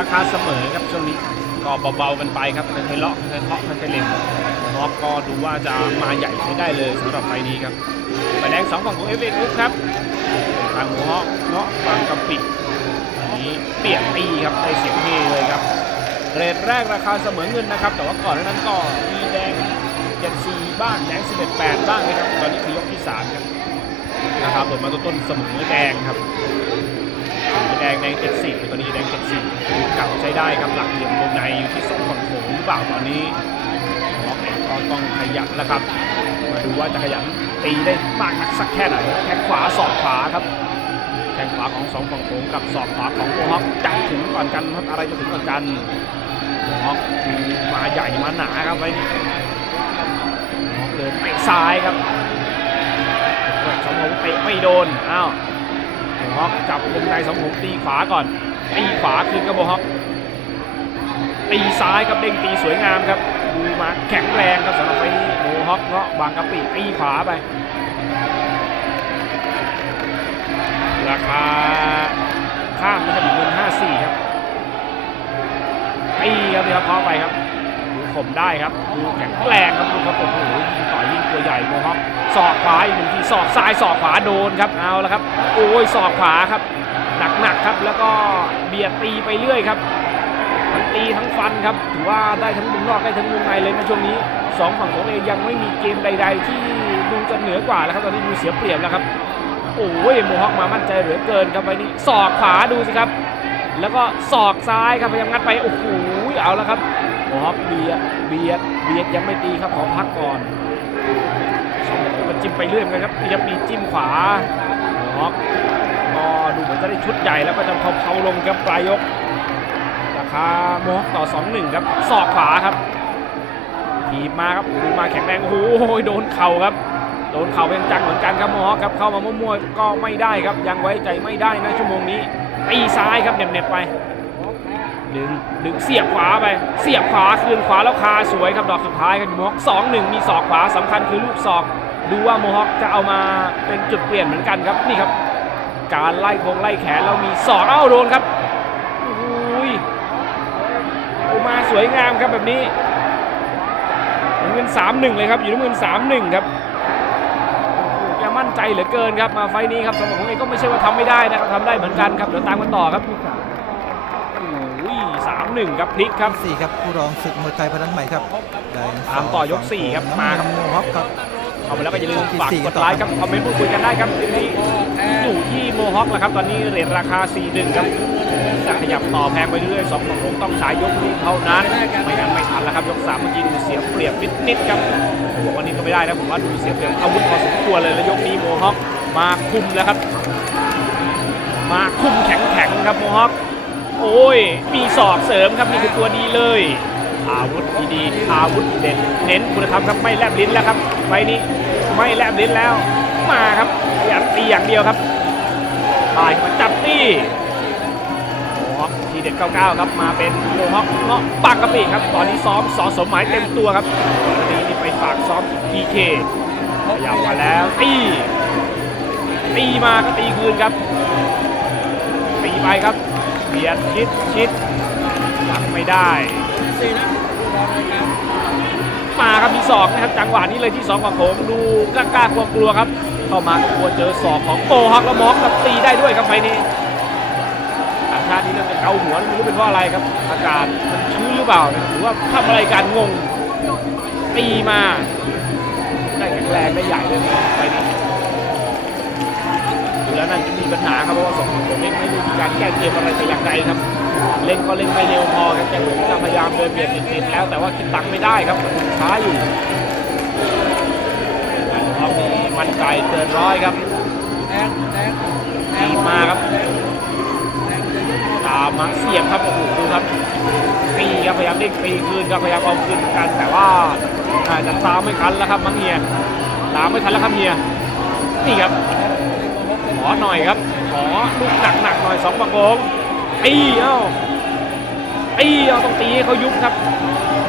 ราคาเสมอครับช่วงนี้ก็เบาๆกันไปครับไม่เคยเลาะไม่เคยเคาะไม่เคยเล่นมอบก็ดูว่าจะมาใหญ่ใช้ได้เลยสำหรับไฟนี้ครับไปแดงสองฝั่งของเอฟเอคุกครับทางหัวเงาะเงาะบางกะปิอันนี้เปลี่ยนตีครับได้เสียงเฮเลยครับเรทแรกราคาเสมอเงินนะครับ แต่ว่าก่อนนั้นก็มีแดง74บ้างแดง11 8บ้างนะครับตอนนี้คือยกที่สามครับนะครับเปิดมาต้นเสมอแดงครับ แดงแดง74ตัวนี้แดง74เก่าใช้ได้ครับหลักเหลี่ยมวงในอยู่ที่สองฝั่งโขงหรือเปล่าตอนนี้หมอแข็งก็ต้องขยันแล้วครับ มาดูว่าจะขยันตีได้มากนักสักแค่ไหนแข้งขวาสอกขวาครับแข้งขวาของสองฝั่งโขงกับสอกขวาของโอฮอปจะถึงก่อนกันครับอะไรจะถึงก่อนกันโอฮอปมาใหญ่มาหนาครับไว้นี่โอฮอปเดินเตะซ้ายครับสองฝั่งเตะไม่โดนอ้าว โบฮอกจับวงในสองผมตีขวาก่อนตีขวาคืนกับโบฮอกตีซ้ายครับเด้งตีสวยงามครับดูมาแข็งแรงครับสำหรับไฟนี้โบฮอกเงาะบางกะปิตีขวาไป ราคาข้ามนะครับอีกเงินห้าสี่ครับตีครับนี่ครับพอไปครับดูข่มได้ครับดูแข็งแรงครับดูครับโอ้โหยิงต่อยยิงตัวใหญ่ โบฮอกศอกขวาอีกหนึ่งทีศอกซ้ายศอกขวาโดนครับเอาละครับ โอ้ยศอกขวาครับหนักๆครับ แล้วก็เบียดตีไปเรื่อยครับทั้งตีทั้งฟันครับถือว่าได้ทั้งมุมนอกได้ทั้งมุมในเลยในช่วงนี้สองฝั่งของเองยังไม่มีเกมใด ๆ ที่ดูจะเหนือกว่าแล้วครับตอนนี้ดูเสียเปรียบแล้วครับโอ้ยโมฮอคมามั่นใจเหลือเกินครับไปนี้ศอกขวาดูสิครับ แล้วก็ศอกซ้ายครับพยายามงัดไปโอ้โหเอาแล้วครับโมฮอคเบียดเบียดเบียดยังไม่ตีครับขอพักก่อนสองฝั่งของมัน จิ้มไปเรื่อยเหมือนกันครับนี่ครับมีจิ้มขวาโมฮอคก็ดูเหมือนจะได้ชุดใหญ่แล้วก็จะเผาๆลงครับปลายยกราคาโมฮอกต่อ 2-1 ครับศอกขวาครับถีบมาครับดูมาแข็งแรงโอ้โหโดนเข่าครับ โดนเข่าเป็นจังเหมือนกันครับโมฮอกครับเข้ามามั่วๆก็ไม่ได้ครับยังไว้ใจไม่ได้นะชั่วโมงนี้ตีซ้ายครับเน็บๆไปดึงดึงเสียบขวาไป เสียบขวาคืนขวาแล้วคาสวยครับดอกสุดท้ายครับโมฮอกสองหนึ่งมีศอกขวาสำคัญคือลูกศอก ดูว่าโมฮอกจะเอามาเป็นจุดเปลี่ยนเหมือนกันครับนี่ครับ การไล่โคงไล่แขนเรามีศอกเอ้าโดนครับโอ้โหยโอ้มาสวยงามครับแบบนี้น้ำเงินสามหนึ่งเลยครับอยู่น้ำเงินสามหนึ่งครับโอ้โหแกมั่นใจเหลือเกินครับมาไฟล์นี้ครับสำหรับผมเองก็ไม่ใช่ว่าทำไม่ได้นะครับทำได้เหมือนกันครับเดี๋ยวตามกันต่อครับโอ้ยสามหนึ่งครับพลิกครับสี่ครับผู้รองศึกมวยไทยพนันใหม่ครับแดงตามต่อยกสี่ครับมาครับน้ำเงินโมฮอคครับ เอาไปแล้วก็อย่าลืมฝากกดไลค์ครับคอมเมนต์พูดคุยกันได้ครับนี่อยู่ที่โมฮอคแหละครับตอนนี้เหรียญราคา 4-1 ครับจะขยับต่อแพงไปเรื่อยๆสองฝั่งโขงต้องใช้ยกนี้เท่านั้น ไม่งั้นไม่ทันแล้วครับยกสามเมื่อกี้ดูเสียเปรียบนิดๆครับบอกวันนี้ก็ไม่ได้นะผมว่าดูเสียเปรียบอาวุธพอสมควรเลยแล้วยกนี้โมฮอคมาคุมแล้วครับ มาคุมแข็งๆครับโมฮอคโอ้ยมีศอกเสริมครับนี่คือตัวดีเลย อาวุธดีๆอาวุธเด็ดเน้นคุณธรรมครับไม่แลบลิ้นแล้วครับ ไฟนี้ไม่แลบลิ้นแล้วมาครับขยันตีอย่างเดียวครับตายมาจับตีทีเด็ด99 ครับมาเป็นโมฮอกเงาะปากกะปิครับ ตอนนี้ซ้อมสอสมหมายเต็มตัวครับวันนี้นี่ไปฝากซ้อมพีเคขยับมาแล้วตีตีมาก็ตีคืนครับตีไปครับเบียดชิดชิดยังไม่ได้ มาครับมีศอกนะครับจังหวะนี้เลยที่สองฝั่งโขงดูกล้ากล้ากลัวกลัวครับ เข้ามาก็กลัวเจอศอกของโกฮักแล้วมอกกับตีได้ด้วยครับไฟนี้ต่าชาตินี่เริ่มจะเกาหัวไม่รู้เป็นเพราะอะไรครับ อากาศมันชื้นหรือเปล่าหรือว่าทำอะไรกันงงตีมาได้แข็งแรงได้ใหญ่เลยไฟนี้ดูแล้วน่าจะมีปัญหาครับเพราะว่าสองฝั่งโขงเล่นไม่ได้มีการแก้เกมอะไรแต่อย่างใดครับ เล่นก็เล่นไม่เร็วพอครับแกผมจะพยายามเดินเบียดติดๆแล้วแต่ว่าคิดตังไม่ได้ครับช้าอยู่เขามีมั่นใจเกินร้อยครับตีมาครับตามมาเสียบครับโอ้โหดูครับตีครับพยายามเด้งตีคืนครับพยายามเอาคืนเหมือนกัน แต่ว่าอาจจะตามไม่ทันแล้วครับมังเฮียตามไม่ทันแล้วครับเฮียนี่ครับขอหน่อยครับขอลูกหนักๆหน่อยสองปังโกง ตีเอ้าตีเอาต้องตีให้เขายุบครับ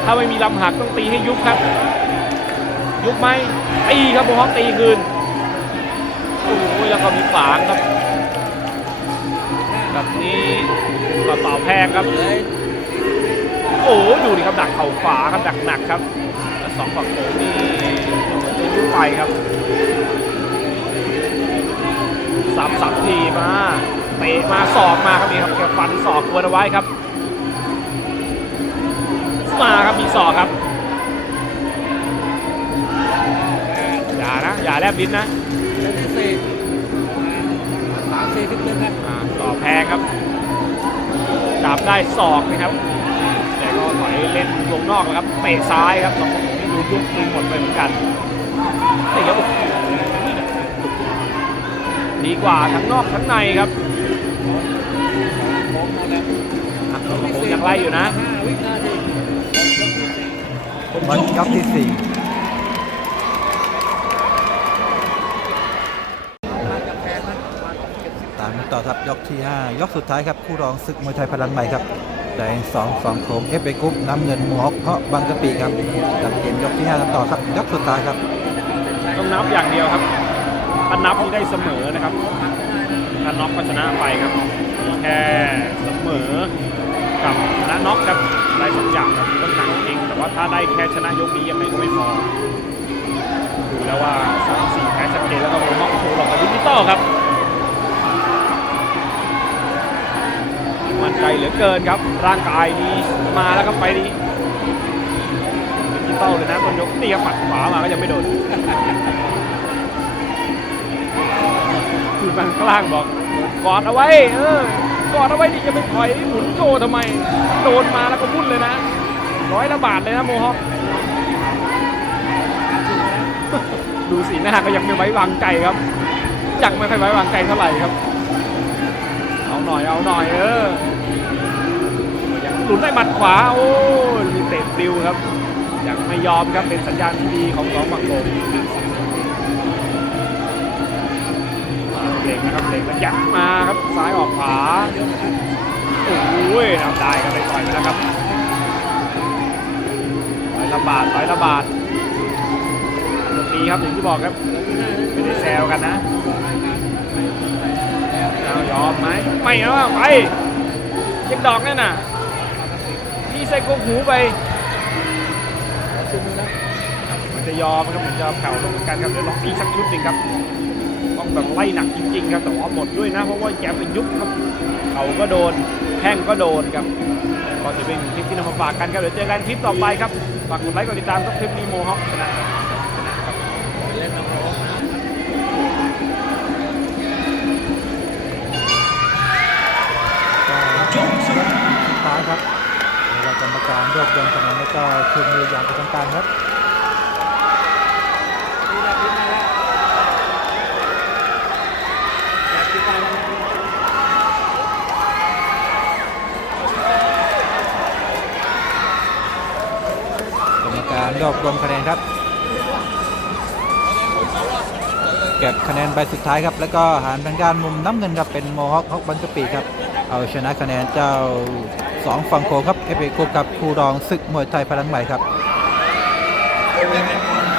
ถ้าไม่มีลำหักต้องตีให้ยุบครับ ยุบไหมตีครับโมฮอคตีคืนโอ้ยแล้วก็มีฝางครับแบบนี้ต่อต่อแพงครับ โอ้โหดูดิครับดักเข่าขวาครับดักหนักครับสองฝั่งโขงนี่เหมือนจะยุบไปครับสับสับทีมา เตะมาศอกมาครับนี่ครับแกฟันศอกกวนเอาไว้ครับ มาครับมีศอกครับอย่านะอย่าแลบลิ้นนะสามสี่สิบหนึ่งนะอ่าต่อแพงครับจับได้ศอกนะครับแต่ก็ถอยเล่นวงนอกแล้วครับเตะซ้ายครับสองคนนี้ดูยุบดึงหมดไปเหมือนกันนี่ครับโอ้โหดีกว่าทั้งนอกทั้งในครับ ยังไล่อยู่นะห้าวินาทีบอลยกที่สี่มาจากแพนนะมาจากเจ็ดสิบตามกันต่อครับยกที่ห้ายกสุดท้ายครับ คู่รองศึกมวยไทยพลังใหม่ครับแดงสองสองโคมเอฟเอกรุ๊ปน้ำเงินหมวกเพราะบางกะปิครับตัดเกมยกที่ห้ากันต่อครับยกสุดท้ายครับ ต้องนับอย่างเดียวครับถ้านับนี่ได้เสมอนะครับถ้าน็อกก็ชนะไปครับมี แค่เสมอกับชนะน็อกครับได้สองอย่างครับต้องหนักจริง แต่ว่าถ้าได้แค่ชนะยกนี้ยังไงก็ไม่พอดูแล้วว่าสามสี่แพ้ชัดเจนแล้วก็โมฮอกโชว์หลอกกับดิจิตอลครับมั่นใจเหลือเกินครับ ร่างกายดีมาแล้วครับไปดีดิจิตอลเลยนะต้นยกนี่ครับปัดขวามาก็ยังไม่โดนคือมันข้างล่างบอก กอดเอาไว้ เออกอดเอาไว้ดิจะไปถอยหมุนโชว์ทำไม โดนมาแล้วก็วุ่นเลยนะร้อยละบาทเลยนะโมฮอคดูสีหน้าก็ยังไม่ไว้วางใจครับยังไม่ค่อยไว้วางใจเท่าไหร่ครับ เอาหน่อยเอาหน่อยเออยังหลุนได้หมัดขวา โอ้ยมีเตะปลิวครับยังไม่ยอมครับเป็นสัญญาณที่ดีของสองฝั่งโข เล็งนะครับเล็งแล้วยัดมาครับซ้ายออกขวาโอ้ยทำได้ครับไปต่อยไปแล้วครับร้อยละบาทร้อยละบาทตรงนี้ครับอย่างที่บอกครับไม่ได้แซวกันนะเอายอมไหมไม่เอาอะไปเก็บดอกนั่นน่ะนี่ใส่กกหูไปมันจะยอมครับมันจะแผ่วลงเหมือนกันครับเดี๋ยวล็อกอีกสักชุดหนึ่งครับ ต้องแบบไล่หนักจริงๆครับแต่ว่าหมดด้วยนะ เพราะว่าแกไปยุบครับเขาก็โดนแข้งก็โดนครับก็จะเป็นคลิปที่นำมาฝากกันครับเดี๋ยวเจอกันคลิปต่อไปครับฝากกดไลค์กดติดตามครับคลิปนี้โมฮอคชนะครับชนะครับเล่นน้ำร้อนนะก็ยกสุดท้ายครับเดี๋ยวเรากรรมการรวบรวมคะแนนแล้วก็คืนมืออย่างเป็นทางการครับ ดูแลพิมาแล้วอยากพิมาแล้ว กร รวบรวมคะแนนครับ เก็บคะแนนใบสุดท้ายครับ แล้วก็หารทางด้านมุมน้ำเงินครับเป็นโมฮอคฮอกบังกะปีครับ เอาชนะคะแนนเจ้าสองฝั่งโขงครับเอฟเอกรุ๊ปกับคู่รองศึกมวยไทยพลังใหม่ครับ